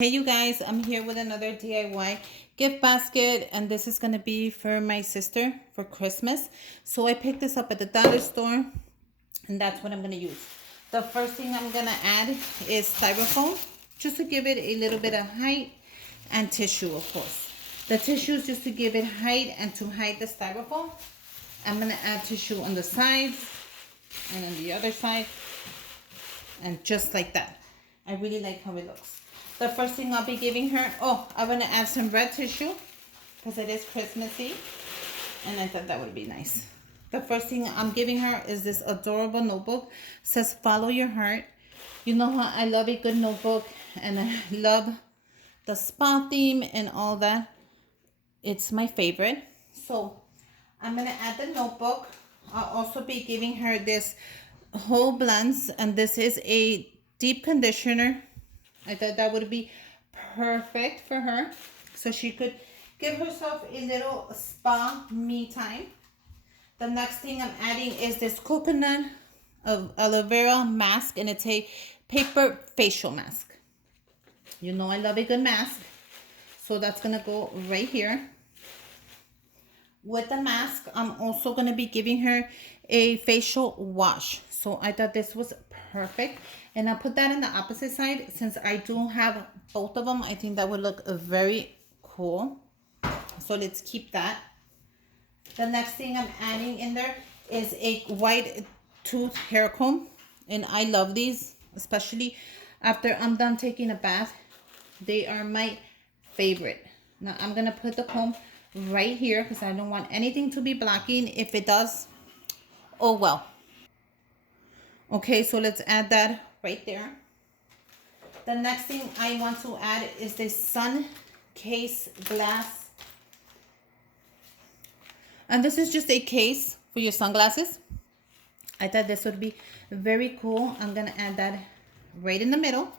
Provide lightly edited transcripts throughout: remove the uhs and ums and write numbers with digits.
Hey you guys, I'm here with another DIY gift basket, and this is going to be for my sister for Christmas. So I picked this up at the dollar store, and that's what I'm going to use. The first thing I'm going to add is styrofoam, just to give it a little bit of height, and tissue, of course. The tissue is just to give it height and to hide the styrofoam. I'm going to add tissue on the sides and on the other side, and just like that. I really like how it looks. The first thing I'll be giving her, I'm going to add some red tissue because it is Christmassy, and I thought that would be nice. The first thing I'm giving her is this adorable notebook. It says follow your heart. You know how I love a good notebook, and I love the spa theme and all that. It's my favorite. So I'm going to add the notebook. I'll also be giving her this whole blends, and this is a deep conditioner. I thought that would be perfect for her, so she could give herself a little spa me time. The next thing I'm adding is this coconut of aloe vera mask, and it's a paper facial mask. You know I love a good mask, so that's gonna go right here. With the mask, I'm also gonna be giving her a facial wash. So I thought this was perfect. And I'll put that in the opposite side since I do have both of them. I think that would look very cool. So let's keep that. The next thing I'm adding in there is a white tooth hair comb. And I love these, especially after I'm done taking a bath. They are my favorite. Now I'm going to put the comb right here because I don't want anything to be blocking. If it does, oh well. Okay, so let's add that right there. The next thing I want to add is this sun case glass. And this is just a case for your sunglasses. I thought this would be very cool. I'm going to add that right in the middle.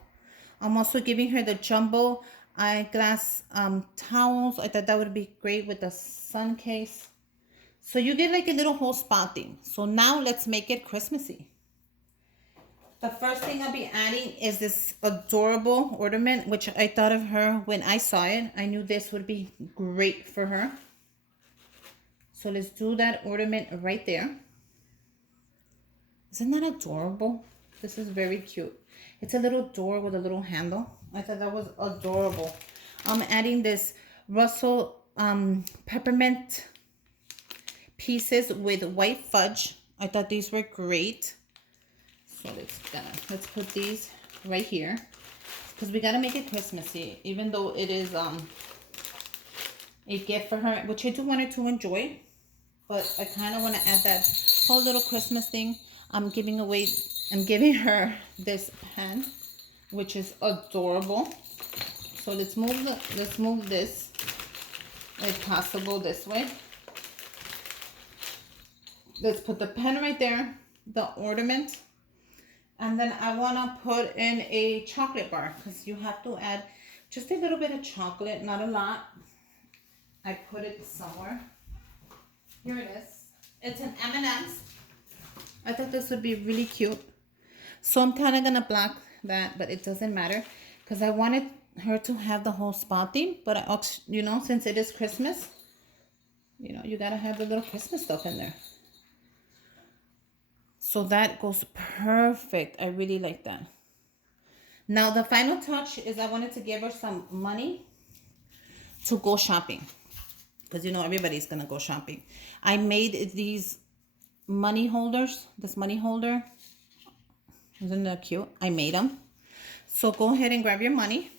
I'm also giving her the jumbo eyeglass towels. I thought that would be great with the sun case. So you get like a little whole spot thing. So now let's make it Christmassy. The first thing I'll be adding is this adorable ornament, which I thought of her when I saw it. I knew this would be great for her. So let's do that ornament right there. Isn't that adorable? This is very cute. It's a little door with a little handle. I thought that was adorable. I'm adding this Russell peppermint pieces with white fudge. I thought these were great. So let's put these right here because we gotta make it Christmassy, even though it is a gift for her, which I do want her to enjoy. But I kind of want to add that whole little Christmas thing. I'm giving her this pen, which is adorable. So let's move this, if possible, this way. Let's put the pen right there, the ornament. And then I want to put in a chocolate bar because you have to add just a little bit of chocolate, not a lot. I put it somewhere. Here it is. It's an M&M's. I thought this would be really cute. So I'm kind of going to block that, but it doesn't matter because I wanted her to have the whole spa theme. But I, since it is Christmas, you got to have the little Christmas stuff in there. So that goes perfect. I really like that. Now the final touch is I wanted to give her some money to go shopping. Because everybody's going to go shopping. I made these money holders. This money holder. Isn't that cute? I made them. So go ahead and grab your money.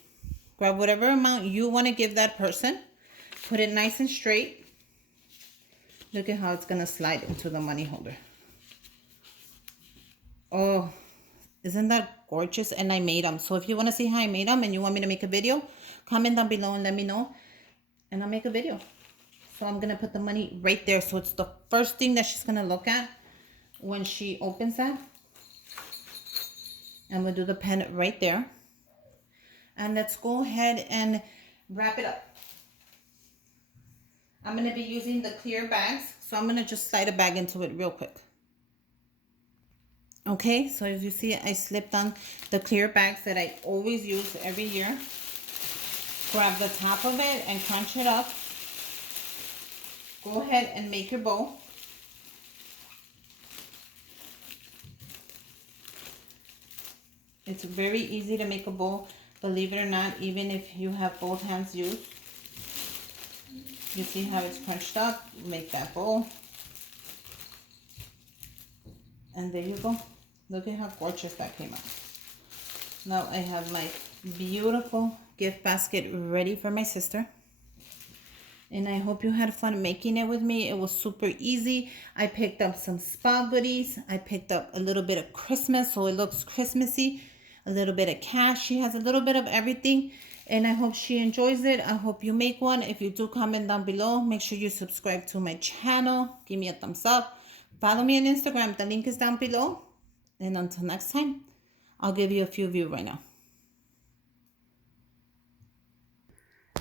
Grab whatever amount you want to give that person. Put it nice and straight. Look at how it's going to slide into the money holder. Oh, isn't that gorgeous? And I made them. So if you want to see how I made them and you want me to make a video, comment down below and let me know. And I'll make a video. So I'm going to put the money right there. So it's the first thing that she's going to look at when she opens that. And we'll do the pen right there. And let's go ahead and wrap it up. I'm going to be using the clear bags. So I'm going to just slide a bag into it real quick. Okay, so as you see, I slipped on the clear bags that I always use every year. grab the top of it and crunch it up. Go ahead and make your bowl. It's very easy to make a bowl, believe it or not, even if you have both hands used. You see how it's crunched up? Make that bowl. And there you go. Look at how gorgeous that came out. Now I have my beautiful gift basket ready for my sister. And I hope you had fun making it with me. It was super easy. I picked up some spa goodies. I picked up a little bit of Christmas so it looks Christmassy. A little bit of cash. She has a little bit of everything. And I hope she enjoys it. I hope you make one. If you do, comment down below. Make sure you subscribe to my channel. Give me a thumbs up. Follow me on Instagram. The link is down below. And until next time, I'll give you a few views right now.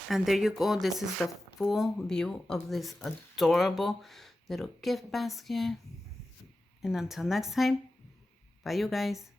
And there you go. This is the full view of this adorable little gift basket. And until next time, bye you guys.